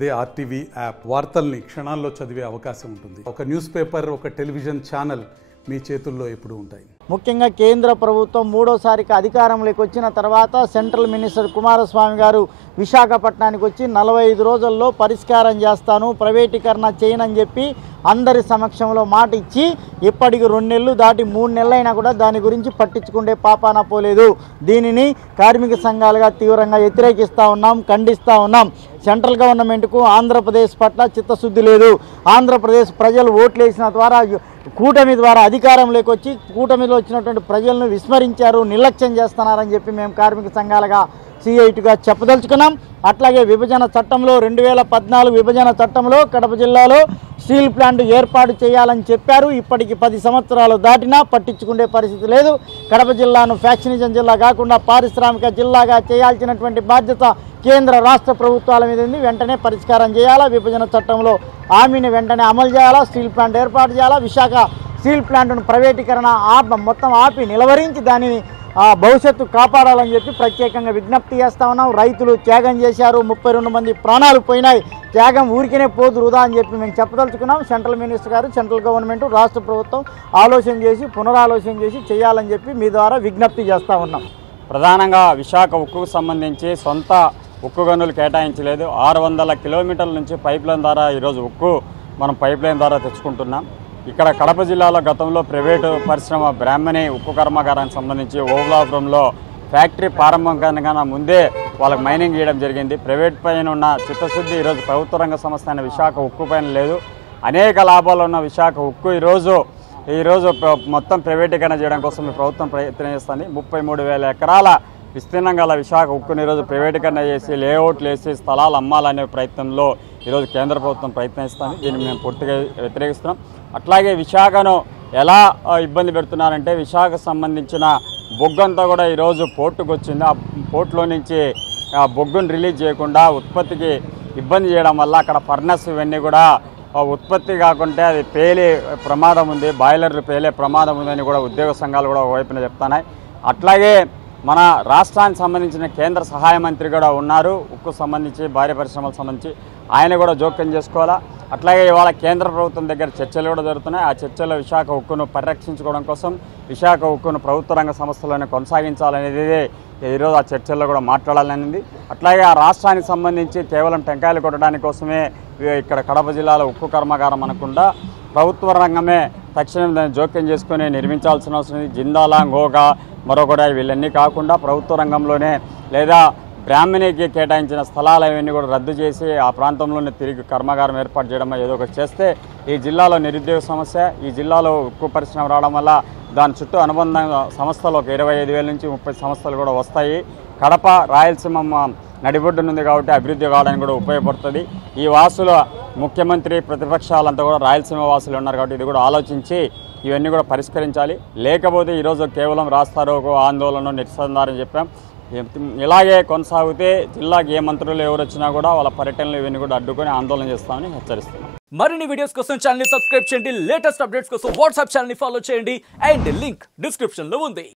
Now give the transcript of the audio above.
అదే RTV app వార్తల్ని క్షణాల్లో చదివే అవకాశం ఉంటుంది. ఒక న్యూస్ పేపర్, ఒక టెలివిజన్ ఛానల్ మీ చేతుల్లో ఎప్పుడూ ఉంటాయి. ముఖ్యంగా కేంద్ర ప్రభుత్వం మూడోసారికి అధికారంలోకి వచ్చిన తర్వాత సెంట్రల్ మినిస్టర్ కుమారస్వామి గారు విశాఖపట్నానికి వచ్చి 45 రోజుల్లో పరిష్కారం చేస్తాను, ప్రైవేటీకరణ చేయనని చెప్పి అందరి సమక్షంలో మాట ఇచ్చి ఇప్పటికి 2 నెలలు దాటి 3 నెలలైనా కూడా దాని గురించి పట్టించుకుంటే పాపాన పోలేదు. దీనిని కార్మిక సంఘాలుగా తీవ్రంగా వ్యతిరేకిస్తూ ఉన్నాం, ఖండిస్తూ ఉన్నాం. సెంట్రల్ గవర్నమెంట్కు ఆంధ్రప్రదేశ్ పట్ల చిత్తశుద్ధి లేదు. ఆంధ్రప్రదేశ్ ప్రజలు ఓట్లేసిన ద్వారా కూటమి ద్వారా అధికారంలోకి వచ్చి కూటమిలో వచ్చినటువంటి ప్రజలను విస్మరించారు, నిర్లక్ష్యం చేస్తున్నారని చెప్పి మేము కార్మిక సంఘాలుగా సిఐటిగా చెప్పదలుచుకున్నాం. అట్లాగే విభజన చట్టంలో 2014 విభజన చట్టంలో కడప జిల్లాలో స్టీల్ ప్లాంట్ ఏర్పాటు చేయాలని చెప్పారు. ఇప్పటికి 10 సంవత్సరాలు దాటినా పట్టించుకునే పరిస్థితి లేదు. కడప జిల్లాను ఫ్యాక్షనిజం జిల్లా కాకుండా పారిశ్రామిక జిల్లాగా చేయాల్సినటువంటి బాధ్యత కేంద్ర రాష్ట్ర ప్రభుత్వాల మీద ఉంది. వెంటనే పరిష్కారం చేయాలా, విభజన చట్టంలో హామీని వెంటనే అమలు చేయాలా, స్టీల్ ప్లాంట్ ఏర్పాటు చేయాలా, విశాఖ స్టీల్ ప్లాంట్ను ప్రైవేటీకరణ మొత్తం ఆపి నిలవరించి దానిని భవిష్యత్తు కాపాడాలని చెప్పి ప్రత్యేకంగా విజ్ఞప్తి చేస్తా ఉన్నాం. రైతులు త్యాగం చేశారు, 32 మంది ప్రాణాలు పోయినాయి. త్యాగం ఊరికనే పోదు వృధా అని చెప్పి మేము చెప్పదలుచుకున్నాం. సెంట్రల్ మినిస్టర్ గారు, సెంట్రల్ గవర్నమెంట్, రాష్ట్ర ప్రభుత్వం ఆలోచన చేసి పునరాలోచన చేసి చేయాలని చెప్పి మీ ద్వారా విజ్ఞప్తి చేస్తూ ఉన్నాం. ప్రధానంగా విశాఖ ఉక్కుకు సంబంధించి సొంత ఉక్కు గనులు కేటాయించలేదు. 600 కిలోమీటర్ల నుంచి పైప్ లైన్ ద్వారా ఈరోజు ఉక్కు మనం పైప్ లైన్ ద్వారా తెచ్చుకుంటున్నాం. ఇక్కడ కడప జిల్లాలో గతంలో ప్రైవేటు పరిశ్రమ బ్రాహ్మణి ఉక్కు కర్మాగారానికి సంబంధించి ఓబులాపురంలో ఫ్యాక్టరీ ప్రారంభం కన్నా ముందే వాళ్ళకి మైనింగ్ చేయడం జరిగింది. ప్రైవేట్ పైన ఉన్న చిత్తశుద్ధి ఈరోజు ప్రభుత్వ రంగ సంస్థ అయిన విశాఖ ఉక్కు పైన లేదు. అనేక లాభాలు ఉన్న విశాఖ ఉక్కు ఈరోజు మొత్తం ప్రైవేటీకరణ చేయడం కోసం ప్రభుత్వం ప్రయత్నం చేస్తుంది. 33,000 ఎకరాల విస్తీర్ణం గల విశాఖ ఉక్కుని ఈరోజు ప్రైవేటీకరణ చేసి లేఅవుట్లు వేసి స్థలాలు అమ్మాలనే ప్రయత్నంలో ఈరోజు కేంద్ర ప్రభుత్వం ప్రయత్నిస్తుంది. దీన్ని మేము పూర్తిగా వ్యతిరేకిస్తున్నాం. అట్లాగే విశాఖను ఎలా ఇబ్బంది పెడుతున్నారంటే విశాఖకు సంబంధించిన బొగ్గంతా కూడా ఈరోజు పోర్టుకు వచ్చింది. ఆ పోర్టులో నుంచి ఆ బొగ్గును రిలీజ్ చేయకుండా ఉత్పత్తికి ఇబ్బంది చేయడం వల్ల అక్కడ ఫర్నస్ ఇవన్నీ కూడా ఉత్పత్తి కాకుంటే అది పేలే ప్రమాదం ఉంది, బాయిలర్లు పేలే ప్రమాదం ఉందని కూడా ఉద్యోగ సంఘాలు కూడా ఒకవైపున చెప్తున్నాయి. అట్లాగే మన రాష్ట్రానికి సంబంధించిన కేంద్ర సహాయ మంత్రి కూడా ఉన్నారు, ఉక్కు సంబంధించి భారీ పరిశ్రమలకు సంబంధించి ఆయన కూడా జోక్యం చేసుకోవాలా. అట్లాగే ఇవాళ కేంద్ర ప్రభుత్వం దగ్గర చర్చలు కూడా జరుగుతున్నాయి. ఆ చర్చల్లో విశాఖ ఉక్కును పరిరక్షించుకోవడం కోసం విశాఖ ఉక్కును ప్రభుత్వ రంగ సంస్థలను కొనసాగించాలనేది ఈరోజు ఆ చర్చల్లో కూడా మాట్లాడాలనేది. అట్లాగే ఆ రాష్ట్రానికి సంబంధించి కేవలం టెంకాయలు కొట్టడానికి కోసమే ఇక్కడ కడప జిల్లాలో ఉక్కు కర్మాగారం అనకుండా ప్రభుత్వ రంగమే తక్షణం దాన్ని జోక్యం చేసుకుని నిర్మించాల్సిన అవసరం ఉంది. జిందాలా, గోగా, మరొకటి వీళ్ళన్నీ కాకుండా ప్రభుత్వ రంగంలోనే లేదా బ్రాహ్మణికి కేటాయించిన స్థలాలు అవన్నీ కూడా రద్దు చేసి ఆ ప్రాంతంలోనే తిరిగి కర్మాగారం ఏర్పాటు చేయడం ఏదో ఒకటి చేస్తే ఈ జిల్లాలో నిరుద్యోగ సమస్య, ఈ జిల్లాలో ఉక్కు పరిశ్రమ రావడం వల్ల దాని చుట్టూ అనుబంధ సంస్థలు ఒక 25,000 నుంచి 30 సంస్థలు కూడా వస్తాయి. కడప రాయలసీమ నడిబొడ్డు ఉంది కాబట్టి అభివృద్ధి కావడానికి కూడా ఉపయోగపడుతుంది. ఈ వాసుల ముఖ్యమంత్రి ప్రతిపక్షాలంతా కూడా రాయలసీమ వాసులు ఉన్నారు కాబట్టి ఇది కూడా ఆలోచించి ఇవన్నీ కూడా పరిష్కరించాలి. లేకపోతే ఈరోజు కేవలం రాస్తారోకో ఆందోళన నిరసనదారని చెప్పాం. ఇలాగే కొనసాగితే జిల్లాకి ఏ మంత్రులు ఎవరు వచ్చినా కూడా వాళ్ళ పర్యటనలు ఇవన్నీ కూడా అడ్డుకొని ఆందోళన చేస్తామని హెచ్చరిస్తున్నాం. మరిన్ని వీడియోస్ కోసం ఛానల్ ని సబ్స్క్రైబ్ చేయండి, లేటెస్ట్ అప్డేట్స్ కోసం వాట్సాప్ ఛానల్ ని ఫాలో చేయండి అండ్ లింక్ డిస్క్రిప్షన్ లో ఉంది.